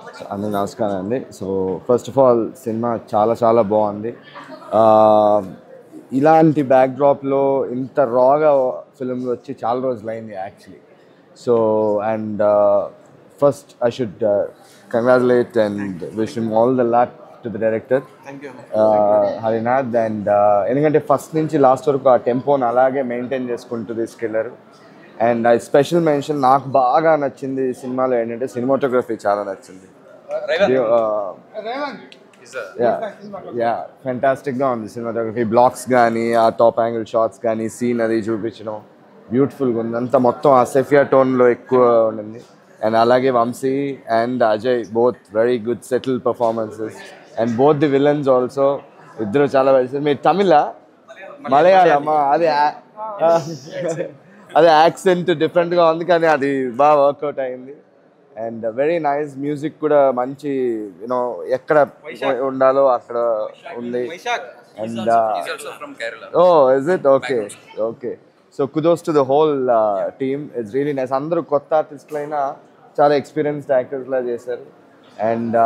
అందరికీ నమస్కారం అండి. So first of all cinema చాలా చాలా బాగుంది. ఇలాంటి బ్యాక్డ్రాప్లో ఇంత రాగా ఫిలిం వచ్చి చాలా రోజులైంది actually. So and first I should congratulate and wish him all the luck to the director Harinath. And ఎందుకంటే ఫస్ట్ నుంచి లాస్ట్ వరకు ఆ టెంపోని అలాగే మెయింటైన్ చేసుకుంటూ తీసుకెళ్లారు. అండ్ ఐ స్పెషల్ మెన్షన్, నాకు బాగా నచ్చింది సినిమాలో ఏంటంటే సినిమాటోగ్రఫీ చాలా నచ్చింది. ఫెంటాస్టిక్గా ఉంది సినిమాటోగ్రఫీ. బ్లాక్స్ కానీ ఆ టాప్ యాంగిల్ షాట్స్ కానీ సీన్ అది చూపించడం బ్యూటిఫుల్గా ఉంది. అంతా మొత్తం ఆ సెఫియా టోన్లో ఎక్కువ ఉండింది. అండ్ అలాగే Vamsi and Ajay both very good settle performances. And both the villains also ఇద్దరు చాలా బాగా. మీరు తమిళ మలయాళమా? అదే యాక్సెంట్ డిఫరెంట్గా ఉంది కానీ అది బాగా వర్కౌట్ అయింది. అండ్ వెరీ నైస్ మ్యూజిక్ కూడా మంచి యూనో ఎక్కడ ఉండాలో అక్కడ ఉంది. And oh is it okay okay. So kudos to the whole team. It's really nice. అందరూ కొత్త ఆర్టిస్టులు అయినా చాలా ఎక్స్పీరియన్స్డ్ యాక్టర్స్లా చేశారు. అండ్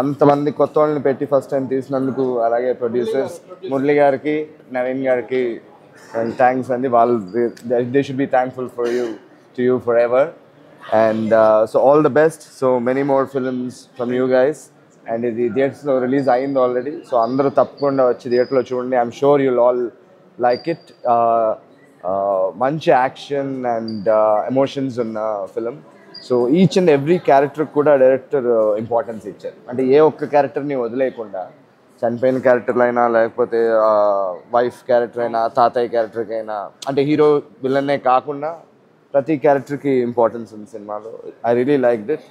అంతమంది కొత్త వాళ్ళని పెట్టి ఫస్ట్ టైం తీసినందుకు, అలాగే ప్రొడ్యూసర్స్ మురళి గారికి నవీన్ గారికి థ్యాంక్స్ అండి. వాళ్ళు they should be thankful for you for ever. And so all the best. So many more films from you guys. And the theatres lo release ayindi already. So andaru tappakunda vachi theatre lo chudandi. I'm sure you'll all like it. Manchi action and emotions in film. So each and every character kuda director importance icharu. Ante ఏ ఒక్క character ni వదిలేయకుండా, చనిపోయిన క్యారెక్టర్లు అయినా లేకపోతే wife character అయినా తాతయ్య క్యారెక్టర్కి అయినా, అంటే హీరో విలన్నే కాకుండా ప్రతి క్యారెక్టర్కి ఇంపార్టెన్స్ ఉంది సినిమాలో. I really liked it.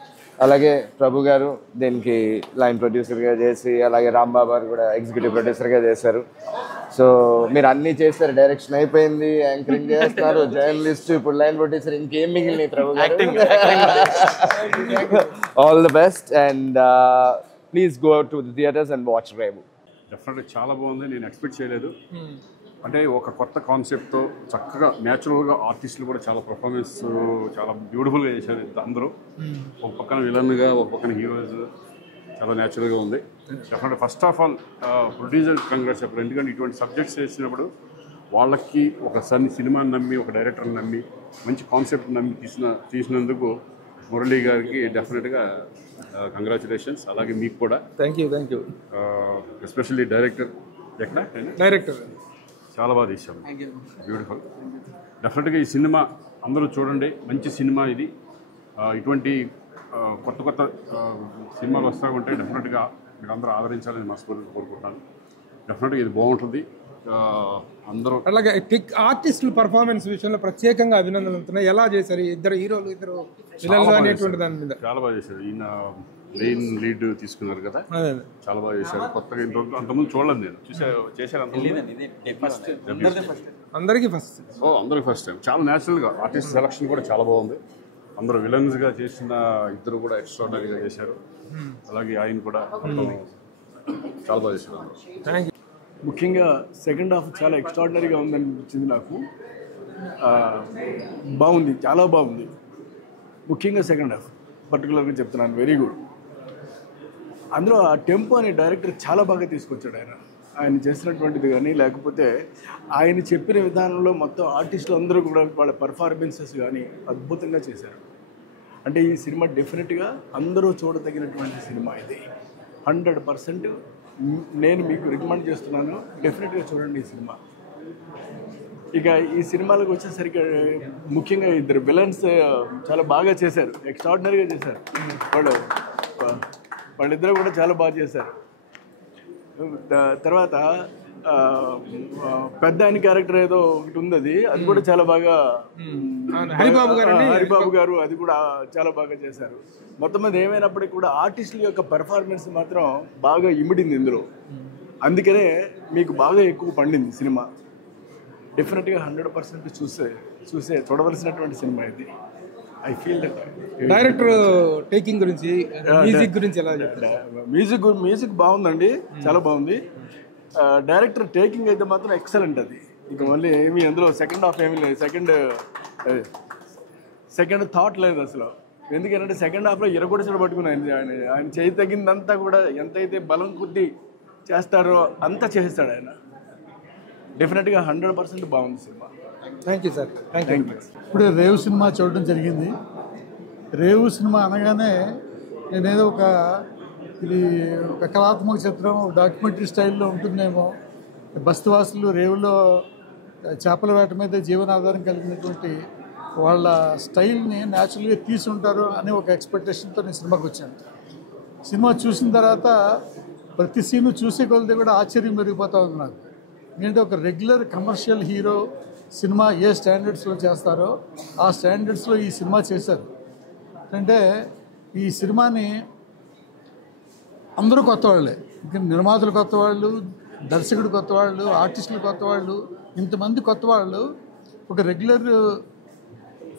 అలాగే ప్రభు గారు దీనికి లైన్ ప్రొడ్యూసర్గా చేసి, అలాగే రాంబాబు గారు కూడా ఎగ్జిక్యూటివ్ ప్రొడ్యూసర్గా చేశారు. సో మీరు అన్నీ చేస్తారు. డైరెక్షన్ అయిపోయింది, యాంకరింగ్ చేస్తున్నారు, జర్నలిస్ట్, ఇప్పుడు లైన్ ప్రొడ్యూసర్, ఇంకేం మిగిలినాయి Prabhu garu? All the best and please go out to the theatres and watch Revu. డెఫినెట్గా చాలా బాగుంది. నేను ఎక్స్పెక్ట్ చేయలేదు. అంటే ఒక కొత్త కాన్సెప్ట్తో చక్కగా న్యాచురల్గా ఆర్టిస్టులు కూడా చాలా పర్ఫార్మెన్స్ చాలా బ్యూటిఫుల్గా చేశారు అందరూ. ఒక పక్కన విలన్గా, ఒక పక్కన హీరోస్, చాలా న్యాచురల్గా ఉంది. డెఫినెట్గా first of all producer congrats చెప్పారు. ఎందుకంటే ఇటువంటి సబ్జెక్ట్స్ చేసినప్పుడు వాళ్ళకి ఒక సినిమాని నమ్మి, ఒక డైరెక్టర్ని నమ్మి, మంచి కాన్సెప్ట్ నమ్మి తీసినందుకు మురళీ గారికి డెఫినెట్గా కంగ్రాచులేషన్స్. అలాగే మీకు కూడా థ్యాంక్ యూ. ఎస్పెషల్లీ డైరెక్టర్ చాలా బాగా తీశారు, బ్యూటిఫుల్. డెఫినెట్గా ఈ సినిమా అందరూ చూడండి, మంచి సినిమా ఇది. ఇటువంటి కొత్త కొత్త సినిమాలు వస్తూ ఉంటే డెఫినెట్గా మీరు అందరూ ఆదరించాలని మనస్ఫూర్తిగా కోరుకుంటున్నాను. డెఫినెట్గా ఇది బాగుంటుంది. అందరూ అలాగే ఆర్టిస్టుల పర్ఫార్మెన్స్ విషయంలో ప్రత్యేకంగా అభినందనలు అవుతున్నాయి. ఎలా చేశారు ఇద్దరు హీరోలు, ఇద్దరు విలన్లు అనేటువంటి దాని మీద? చాలా బాగా చేశారు. ఈయన మెయిన్ లీడ్ తీసుకున్నారు కదా, చాలా బాగా చేశారు. కొత్తగా అంతకుముందు చూడలేదు నేను, చేశారు అందరికీ ఫస్ట్ టైం. చాలా న్యాచురల్గా ఆర్టిస్ట్ సెలక్షన్ కూడా చాలా బాగుంది. అందరూ విలన్స్గా చేసిన ఇద్దరు కూడా ఎక్స్ట్రాడనరీగా చేశారు. అలాగే ఆయన కూడా చాలా బాగా చేశారు. ముఖ్యంగా సెకండ్ హాఫ్ చాలా ఎక్స్ట్రాడినరీగా ఉందనిపించింది నాకు. బాగుంది, చాలా బాగుంది. ముఖ్యంగా సెకండ్ హాఫ్ పర్టికులర్గా చెప్తున్నాను, వెరీ గుడ్. అందులో ఆ టెంపో అనే డైరెక్టర్ చాలా బాగా తీసుకొచ్చాడు. ఆయన చేసినటువంటిది కానీ, లేకపోతే ఆయన చెప్పిన విధానంలో మొత్తం ఆర్టిస్టులు అందరూ కూడా వాళ్ళ పర్ఫార్మెన్సెస్ కానీ అద్భుతంగా చేశారు. అంటే ఈ సినిమా డెఫినెట్గా అందరూ చూడదగినటువంటి సినిమా ఇది. 100% నేను మీకు రికమెండ్ చేస్తున్నాను. డెఫినెట్గా చూడండి ఈ సినిమా. ఇక ఈ సినిమాలకు వచ్చేసరికి ముఖ్యంగా ఇద్దరు విలన్స్ చాలా బాగా చేశారు, ఎక్స్ట్రాడినరీగా చేశారు. వాళ్ళిద్దరూ కూడా చాలా బాగా చేశారు. తర్వాత పెద్ద ఆయన క్యారెక్టర్ ఏదో ఒకటి ఉంది, అది కూడా చాలా బాగా, హరిబాబు గారు అది కూడా చాలా బాగా చేశారు. మొత్తం మీద ఏమైనప్పటికీ కూడా ఆర్టిస్టుల యొక్క పెర్ఫార్మెన్స్ మాత్రం బాగా ఇమిడింది ఇందులో. అందుకనే మీకు బాగా ఎక్కువ పండింది సినిమా. డెఫినెట్గా 100% చూడవలసినటువంటి సినిమా ఇది. I feel that. Director taking గురించి, మ్యూజిక్ గురించి ఎలా చెప్తారు? మ్యూజిక్ బాగుందండి, చాలా బాగుంది. డైరెక్టర్ టేకింగ్ అయితే మాత్రం ఎక్సలెంట్. అది ఇంకా మళ్ళీ ఏమీ అందులో సెకండ్ హాఫ్ ఏమీ లేదు, సెకండ్ థాట్ లేదు అసలు. ఎందుకంటే సెకండ్ హాఫ్లో ఇరగొడిసలు పట్టుకుని ఆయన చేయి తగ్గిందంతా కూడా ఎంతైతే బలం కొద్దీ చేస్తారో అంతా చేస్తాడు ఆయన. డెఫినెట్గా 100% బాగుంది cinema. Thank you sir. Thank you. ఇప్పుడు రేవు సినిమా చూడడం జరిగింది. రేవు సినిమా అనగానే నేనేదో ఇది ఒక కళాత్మక చిత్రం, డాక్యుమెంటరీ స్టైల్లో ఉంటుందేమో, బస్తవాసులు రేవులో చేపల వేట మీద జీవనాధారం కలిగినటువంటి వాళ్ళ స్టైల్ని న్యాచురల్గా తీసి ఉంటారు అనే ఒక ఎక్స్పెక్టేషన్తో నేను సినిమాకి వచ్చాను. సినిమా చూసిన తర్వాత ప్రతి సీను చూసే కొలది కూడా ఆశ్చర్యం పెరిగిపోతూ ఉంది నాకు. ఎందుకంటే ఒక రెగ్యులర్ కమర్షియల్ హీరో సినిమా ఏ స్టాండర్డ్స్లో చేస్తారో ఆ స్టాండర్డ్స్లో ఈ సినిమా చేశారు. అంటే ఈ సినిమాని అందరూ కొత్త వాళ్ళే, ఇంకా నిర్మాతలు కొత్త వాళ్ళు, దర్శకుడు కొత్త వాళ్ళు, ఆర్టిస్టులు కొత్త వాళ్ళు, ఇంతమంది కొత్త వాళ్ళు ఒక రెగ్యులర్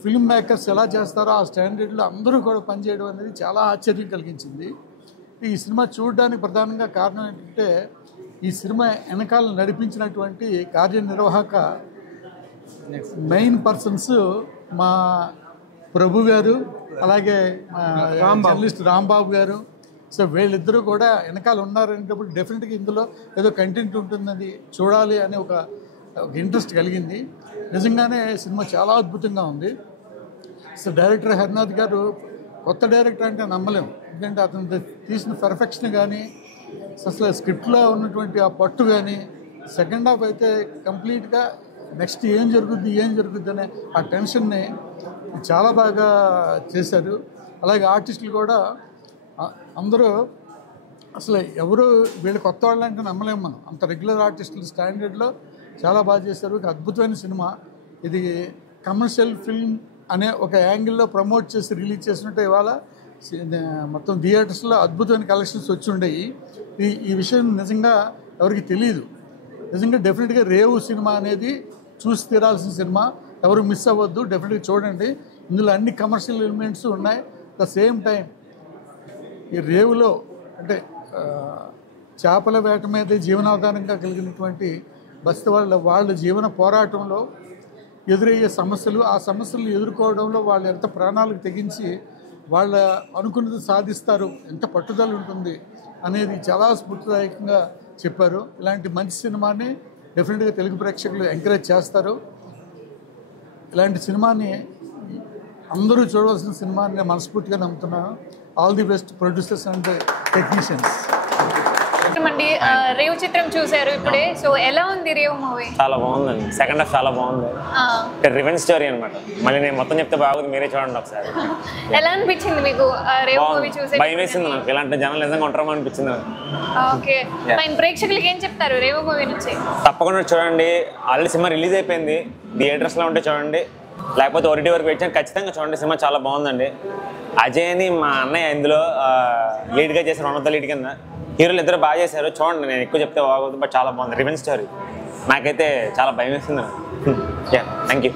ఫిల్మ్ మేకర్స్ ఎలా చేస్తారో ఆ స్టాండర్డ్లో అందరూ కూడా పనిచేయడం అనేది చాలా ఆశ్చర్యం కలిగించింది. ఈ సినిమా చూడడానికి ప్రధానంగా కారణం ఏంటంటే ఈ సినిమా వెనకాల నడిపించినటువంటి కార్యనిర్వాహక మెయిన్ పర్సన్స్ మా ప్రభు గారు, అలాగే జర్నలిస్ట్ రాంబాబు గారు. సో వీళ్ళిద్దరూ కూడా వెనకాల ఉన్నారనేటప్పుడు డెఫినెట్గా ఇందులో ఏదో కంటెంట్ ఉంటుందని చూడాలి అనే ఒక ఇంట్రెస్ట్ కలిగింది. నిజంగానే సినిమా చాలా అద్భుతంగా ఉంది. సో డైరెక్టర్ హరినాథ్ గారు కొత్త డైరెక్టర్ అంటే నమ్మలేము, ఎందుకంటే అతను తీసిన పర్ఫెక్షన్ కానీ అసలు స్క్రిప్ట్లో ఉన్నటువంటి ఆ పట్టు కానీ, సెకండ్ హాఫ్ అయితే కంప్లీట్గా నెక్స్ట్ ఏం జరుగుద్ది అనే ఆ టెన్షన్ని చాలా బాగా చేశారు. అలాగే ఆర్టిస్టులు కూడా అందరూ అసలు ఎవరు వీళ్ళు కొత్త వాళ్ళు అంటే నమ్మలేము మనం, అంత రెగ్యులర్ ఆర్టిస్టులు స్టాండర్డ్లో చాలా బాగా చేశారు. ఒక అద్భుతమైన సినిమా ఇది. కమర్షియల్ ఫిల్మ్ అనే ఒక యాంగిల్లో ప్రమోట్ చేసి రిలీజ్ చేసినట్టు ఇవాళ మొత్తం థియేటర్స్లో అద్భుతమైన కలెక్షన్స్ వచ్చి ఉండేవి. ఈ విషయం నిజంగా ఎవరికి తెలియదు. నిజంగా డెఫినెట్గా రేవు సినిమా అనేది చూసి తీరాల్సిన సినిమా, ఎవరు మిస్ అవ్వద్దు, డెఫినెట్గా చూడండి. ఇందులో అన్ని కమర్షియల్ ఎలిమెంట్స్ ఉన్నాయి. ద సేమ్ టైం ఈ రేవులో అంటే చేపల వేట మీద జీవనాధారంగా కలిగినటువంటి బస్తీ వాళ్ళ జీవన పోరాటంలో ఎదురయ్యే సమస్యలు, ఆ సమస్యలను ఎదుర్కోవడంలో వాళ్ళు ఎంత ప్రాణాలకు తెగించి వాళ్ళ అనుకున్నది సాధిస్తారు, ఎంత పట్టుదల ఉంటుంది అనేది చాలా స్ఫూర్తిదాయకంగా చెప్పారు. ఇలాంటి మంచి సినిమాని డెఫినెట్గా తెలుగు ప్రేక్షకులు ఎంకరేజ్ చేస్తారు. ఇలాంటి సినిమాని అందరూ చూడవలసిన సినిమాని నేను మనస్ఫూర్తిగా నమ్ముతున్నాను. All the best producers and technicians. అండి రేవు చిత్రం చూసారు ఇప్పుడే, సో ఎలా ఉంది రేవు మూవీ? చాలా బాగుందండి. సెకండ్ హాఫ్ చాలా బాగుంది. రివెంజ్ స్టోరీ అనమాట. మళ్ళీ నేను మొత్తం చెప్తే బాగుంది, మీరే చూడండి ఒకసారి. ఎలా అనిపించింది మీకు రేవు మూవీ చూసి? భయం వేసింది నాకు, ఇలాంటి జనాలు నిజంగా ఉంటారేమో అనిపించింది నాకు. ఓకే, ప్రేక్షకులకి ఏం చెప్తారు రేవు మూవీ నుంచి? తప్పకుండా చూడండి. ఆల్రెడీ సినిమా రిలీజ్ అయిపోయింది, థియేటర్స్లో ఉంటే చూడండి, లేకపోతే ఓటీటీ వరకు వచ్చాను, ఖచ్చితంగా చూడండి. సినిమా చాలా బాగుందండి. అజయ్ అని మా అన్నయ్య ఇందులో లీడ్గా చేశారు, వన్ ఆఫ్ ద లీడ్ కింద. హీరోలు ఇద్దరు బాగా చేశారు, చూడండి. నేను ఎక్కువ చెప్తే బాగోదు, బట్ చాలా బాగుంది. రివెంజ్ స్టోరీ నాకైతే చాలా భయం వేస్తుంది. Thank you.